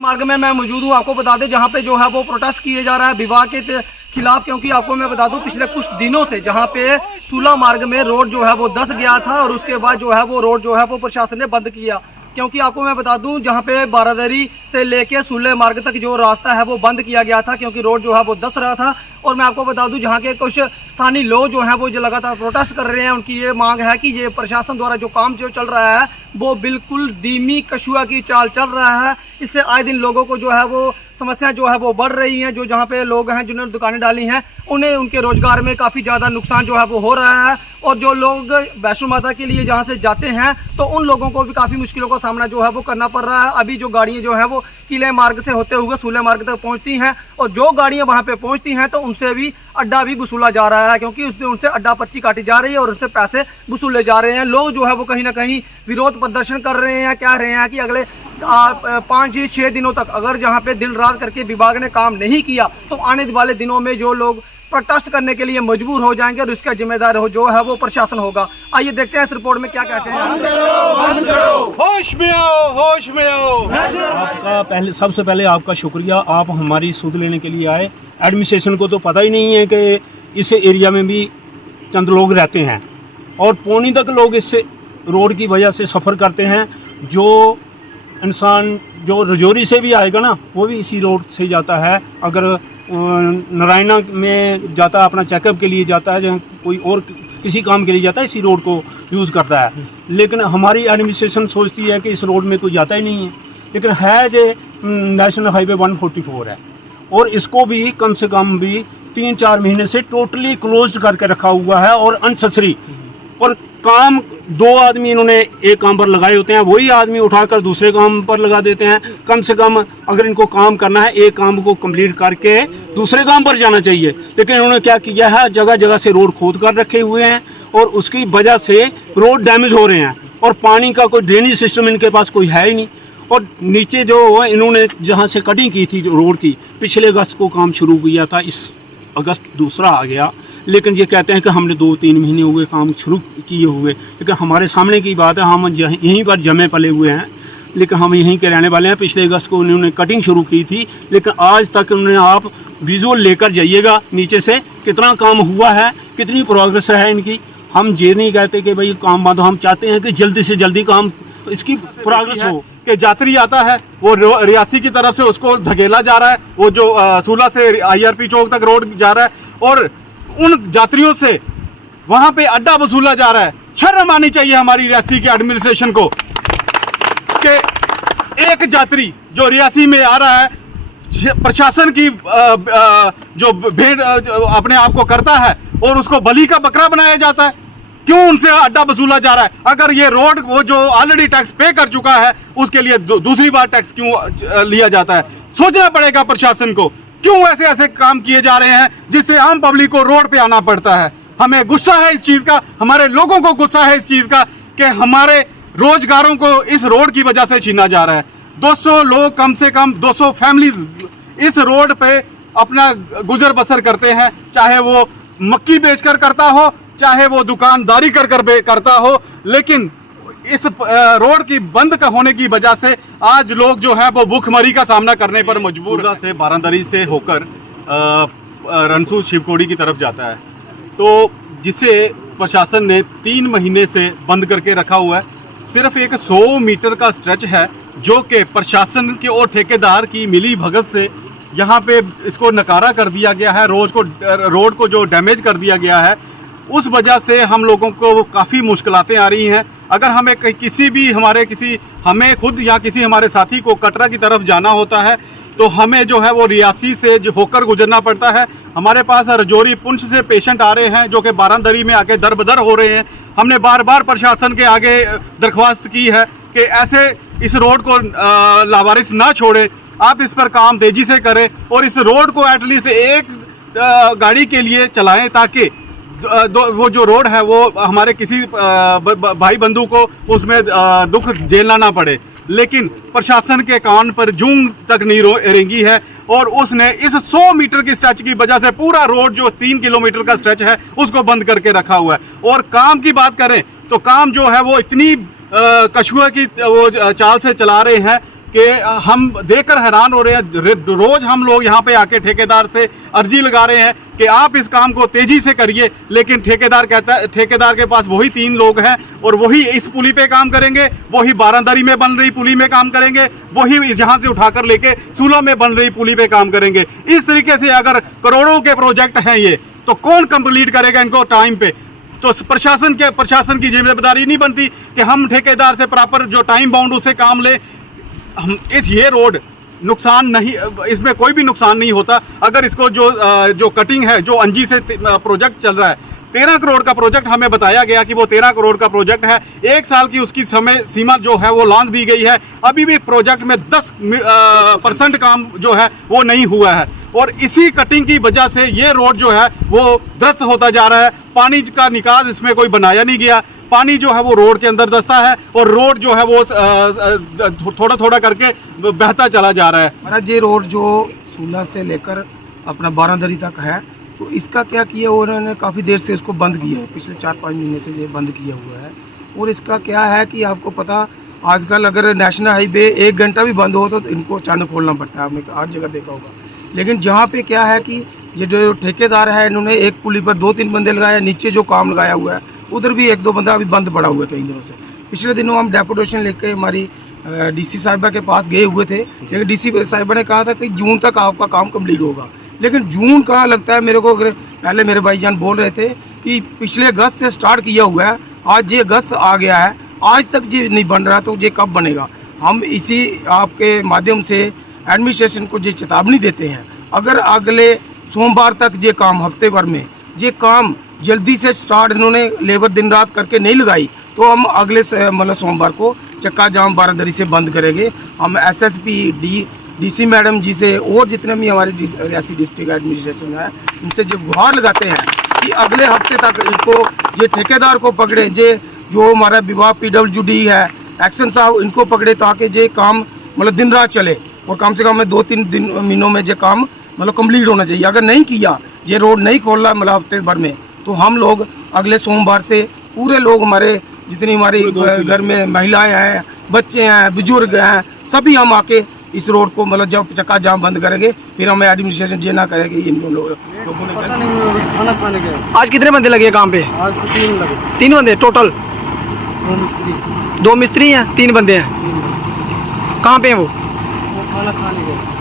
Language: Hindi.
मार्ग में मैं मौजूद हूँ। आपको बता दें जहाँ पे जो है वो प्रोटेस्ट किए जा रहा है विवाह के खिलाफ, क्योंकि आपको मैं बता दूं पिछले कुछ दिनों से जहाँ पे सूला मार्ग में रोड जो है वो धंस गया था और उसके बाद जो है वो रोड जो है वो प्रशासन ने बंद किया। क्योंकि आपको मैं बता दूं जहाँ पे बारादरी से लेके सूले मार्ग तक जो रास्ता है वो बंद किया गया था, क्योंकि रोड जो है वो धंस रहा था। और मैं आपको बता दूं जहाँ के कुछ स्थानीय लोग जो हैं वो जो लगातार प्रोटेस्ट कर रहे हैं, उनकी ये मांग है कि ये प्रशासन द्वारा जो काम जो चल रहा है वो बिल्कुल धीमी कछुआ की चाल चल रहा है। इससे आए दिन लोगों को जो है वो समस्या जो है वो बढ़ रही हैं। जो जहाँ पे लोग हैं जिन्होंने दुकानें डाली हैं उन्हें उनके रोजगार में काफ़ी ज़्यादा नुकसान जो है वो हो रहा है। और जो लोग वैष्णो माता के लिए जहाँ से जाते हैं तो उन लोगों को भी काफ़ी मुश्किलों का सामना जो है वो करना पड़ रहा है। अभी जो गाड़ियाँ जो हैं वो किले मार्ग से होते हुए सूले मार्ग तक पहुँचती हैं और जो गाड़ियाँ वहाँ पे पहुँचती हैं तो उनसे भी अड्डा भी वसूला जा रहा है, क्योंकि उनसे अड्डा पर्ची काटी जा रही है और उनसे पैसे वसूले जा रहे हैं। लोग जो है वो कहीं ना कहीं विरोध प्रदर्शन कर रहे हैं, कह रहे हैं कि अगले 5-6 दिनों तक अगर जहाँ पे दिन रात करके विभाग ने काम नहीं किया तो आने वाले दिनों में जो लोग प्रोटेस्ट करने के लिए मजबूर हो जाएंगे और इसका जिम्मेदार हो जो है वो प्रशासन होगा। आइए देखते हैं इस रिपोर्ट में क्या कहते हैं। होश में आओ, होश में आओ। आपका सबसे पहले आपका शुक्रिया, आप हमारी सुध लेने के लिए आए। एडमिनिस्ट्रेशन को तो पता ही नहीं है कि इस एरिया में भी चंद लोग रहते हैं और पौनी तक लोग इस रोड की वजह से सफ़र करते हैं। जो इंसान जो रजौरी से भी आएगा ना वो भी इसी रोड से जाता है। अगर नारायणा में जाता है अपना चेकअप के लिए जाता है, जहाँ कोई और किसी काम के लिए जाता है इसी रोड को यूज़ करता है। लेकिन हमारी एडमिनिस्ट्रेशन सोचती है कि इस रोड में कोई जाता ही नहीं है, लेकिन है जो नेशनल हाईवे 144 है और इसको भी कम से कम भी 3-4 महीने से टोटली क्लोज्ड करके रखा हुआ है और अनसेसरी। और काम 2 आदमी इन्होंने एक काम पर लगाए होते हैं, वही आदमी उठाकर दूसरे काम पर लगा देते हैं। कम से कम अगर इनको काम करना है एक काम को कंप्लीट करके दूसरे काम पर जाना चाहिए, लेकिन इन्होंने क्या किया है जगह जगह से रोड खोद कर रखे हुए हैं और उसकी वजह से रोड डैमेज हो रहे हैं और पानी का कोई ड्रेनेज सिस्टम इनके पास कोई है ही नहीं। और नीचे जो इन्होंने जहाँ से कटिंग की थी रोड की पिछले अगस्त को काम शुरू किया था, इस अगस्त दूसरा आ गया, लेकिन ये कहते हैं कि हमने 2-3 महीने हुए काम शुरू किए हुए। लेकिन हमारे सामने की बात है, हम यहीं पर जमे पले हुए हैं, लेकिन हम यहीं के रहने वाले हैं। पिछले अगस्त को उन्होंने कटिंग शुरू की थी, लेकिन आज तक उन्होंने आप विजुअल लेकर जाइएगा नीचे से कितना काम हुआ है, कितनी प्रोग्रेस है इनकी। हम ये नहीं कहते कि भाई काम बंद, हम चाहते हैं कि जल्दी से जल्दी काम इसकी प्रोग्रेस हो। कि यात्री आता है वो रियासी की तरफ से उसको धकेला जा रहा है, वो जो सूला से IRP चौक तक रोड जा रहा है और उन यात्रियों से वहां पे अड्डा वसूला जा रहा है। शर्म आनी चाहिए हमारी रियासी की एडमिनिस्ट्रेशन को कि एक यात्री जो रियासी में आ रहा है प्रशासन की जो भेंट अपने आप को करता है और उसको बलि का बकरा बनाया जाता है। क्यों उनसे अड्डा वसूला जा रहा है? अगर ये रोड वो जो ऑलरेडी टैक्स पे कर चुका है उसके लिए दूसरी बार टैक्स क्यों लिया जाता है? सोचना पड़ेगा प्रशासन को, क्यों ऐसे ऐसे काम किए जा रहे हैं जिससे आम पब्लिक को रोड पे आना पड़ता है। हमें गुस्सा है इस चीज का, हमारे लोगों को गुस्सा है इस चीज का कि हमारे रोजगारों को इस रोड की वजह से छीना जा रहा है। 200 लोग, कम से कम 200 फैमिलीज इस रोड पे अपना गुजर बसर करते हैं, चाहे वो मक्की बेचकर करता हो, चाहे वो दुकानदारी कर करता हो। लेकिन इस रोड की बंद का होने की वजह से आज लोग जो है वो भूखमरी का सामना करने पर मजबूर से बारादरी से होकर रनसू शिवकोड़ी की तरफ जाता है, तो जिसे प्रशासन ने 3 महीने से बंद करके रखा हुआ है। सिर्फ एक 100 मीटर का स्ट्रेच है जो कि प्रशासन के और ठेकेदार की मिली भगत से यहाँ पे इसको नकारा कर दिया गया है। रोड को जो डैमेज कर दिया गया है उस वजह से हम लोगों को काफ़ी मुश्किलातें आ रही हैं। अगर हमें हमें खुद या किसी हमारे साथी को कटरा की तरफ जाना होता है तो हमें जो है वो रियासी से होकर गुजरना पड़ता है। हमारे पास रजौरी पुंछ से पेशेंट आ रहे हैं जो कि बारादरी में आके दर-बदर हो रहे हैं। हमने बार बार प्रशासन के आगे दरख्वास्त की है कि ऐसे इस रोड को लावारिस ना छोड़े, आप इस पर काम तेजी से करें और इस रोड को एटलीस्ट एक गाड़ी के लिए चलाएं ताकि वो जो रोड है वो हमारे किसी भाई बंधु को उसमें दुख झेलना ना पड़े। लेकिन प्रशासन के कान पर जूं तक नहीं रेंगी है और उसने इस 100 मीटर की स्ट्रेच की वजह से पूरा रोड जो 3 किलोमीटर का स्ट्रेच है उसको बंद करके रखा हुआ है। और काम की बात करें तो काम जो है वो इतनी कछुआ की वो चाल से चला रहे हैं कि हम देखकर हैरान हो रहे हैं। रोज हम लोग यहाँ पे आके ठेकेदार से अर्जी लगा रहे हैं कि आप इस काम को तेजी से करिए, लेकिन ठेकेदार कहता है, ठेकेदार के पास वही 3 लोग हैं और वही इस पुली पे काम करेंगे, वही बारांदरी में बन रही पुली में काम करेंगे, वही यहाँ से उठाकर लेके सूला में बन रही पुली पे काम करेंगे। इस तरीके से अगर करोड़ों के प्रोजेक्ट हैं ये, तो कौन कंप्लीट करेगा इनको टाइम पे? तो प्रशासन की जिम्मेदारी नहीं बनती कि हम ठेकेदार से प्रॉपर जो टाइम बाउंड उसे काम ले। हम ये रोड नुकसान नहीं, इसमें कोई भी नुकसान नहीं होता अगर इसको जो कटिंग है, जो अंजी से प्रोजेक्ट चल रहा है, 13 करोड़ का प्रोजेक्ट हमें बताया गया कि वो 13 करोड़ का प्रोजेक्ट है। 1 साल की उसकी समय सीमा जो है वो लांघ दी गई है। अभी भी प्रोजेक्ट में 10% काम जो है वो नहीं हुआ है और इसी कटिंग की वजह से ये रोड जो है वो ध्वस्त होता जा रहा है। पानी का निकास इसमें कोई बनाया नहीं गया, पानी जो है वो रोड के अंदर धंसता है और रोड जो है वो थोड़ा थोड़ा करके बहता चला जा रहा है। महाराज ये रोड जो सूला से लेकर अपना बारांदरी तक है, तो इसका क्या किया उन्होंने, काफ़ी देर से इसको बंद किया है, पिछले 4-5 महीने से ये बंद किया हुआ है। और इसका क्या है कि आपको पता, आजकल अगर नेशनल हाईवे 1 घंटा भी बंद हो तो इनको अचानक खोलना पड़ता है, आपने हर जगह देखा होगा। लेकिन जहाँ पे क्या है कि ये जो ठेकेदार है, इन्होंने एक पुली पर 2-3 बंदे लगाए, नीचे जो काम लगाया हुआ है उधर भी 1-2 बंदा अभी बंद पड़ा हुआ है कई दिनों से। पिछले दिनों हम डेपुटेशन लेके हमारी डीसी साहिबा के पास गए हुए थे, लेकिन डीसी साहिबा ने कहा था कि जून तक आपका काम कंप्लीट होगा। लेकिन जून कहाँ लगता है मेरे को, पहले मेरे भाईजान बोल रहे थे कि पिछले अगस्त से स्टार्ट किया हुआ है, आज ये अगस्त आ गया है, आज तक ये नहीं बन रहा, तो ये कब बनेगा? हम इसी आपके माध्यम से एडमिनिस्ट्रेशन को ये चेतावनी देते हैं, अगर अगले सोमवार तक ये काम, हफ्ते भर में ये काम जल्दी से स्टार्ट इन्होंने लेबर दिन रात करके नहीं लगाई, तो हम अगले मतलब सोमवार को चक्का जाम बारांदरी से बंद करेंगे। हम एसएसपी डीसी मैडम जी से और जितने भी हमारे रियासी डिस्ट्रिक्ट एडमिनिस्ट्रेशन है, इनसे जो गुहार लगाते हैं कि अगले हफ्ते तक इनको, ये ठेकेदार को पकड़े, ये जो हमारा विभाग PWD है, एक्शन साहब, इनको पकड़े, ताकि ये काम मतलब दिन रात चले और कम से कम 2-3 महीनों में ये काम मतलब कंप्लीट होना चाहिए। अगर नहीं किया, ये रोड नहीं खोल रहा मतलब हफ्ते भर में, तो हम लोग अगले सोमवार से पूरे लोग, हमारे जितनी हमारी घर में महिलाएं हैं, बच्चे हैं, बुजुर्ग हैं, सभी हम आके इस रोड को मतलब जब चक्का जाम बंद करेंगे, फिर हमें एडमिनिस्ट्रेशन ये ना करेगी इन लोगों आज कितने बंदे लगे काम पे? आज 3 लगे। 3 बंदे टोटल? 2 मिस्त्री हैं, 3 बंदे हैं। कहाँ पे हैं वो? खाना खाने गए।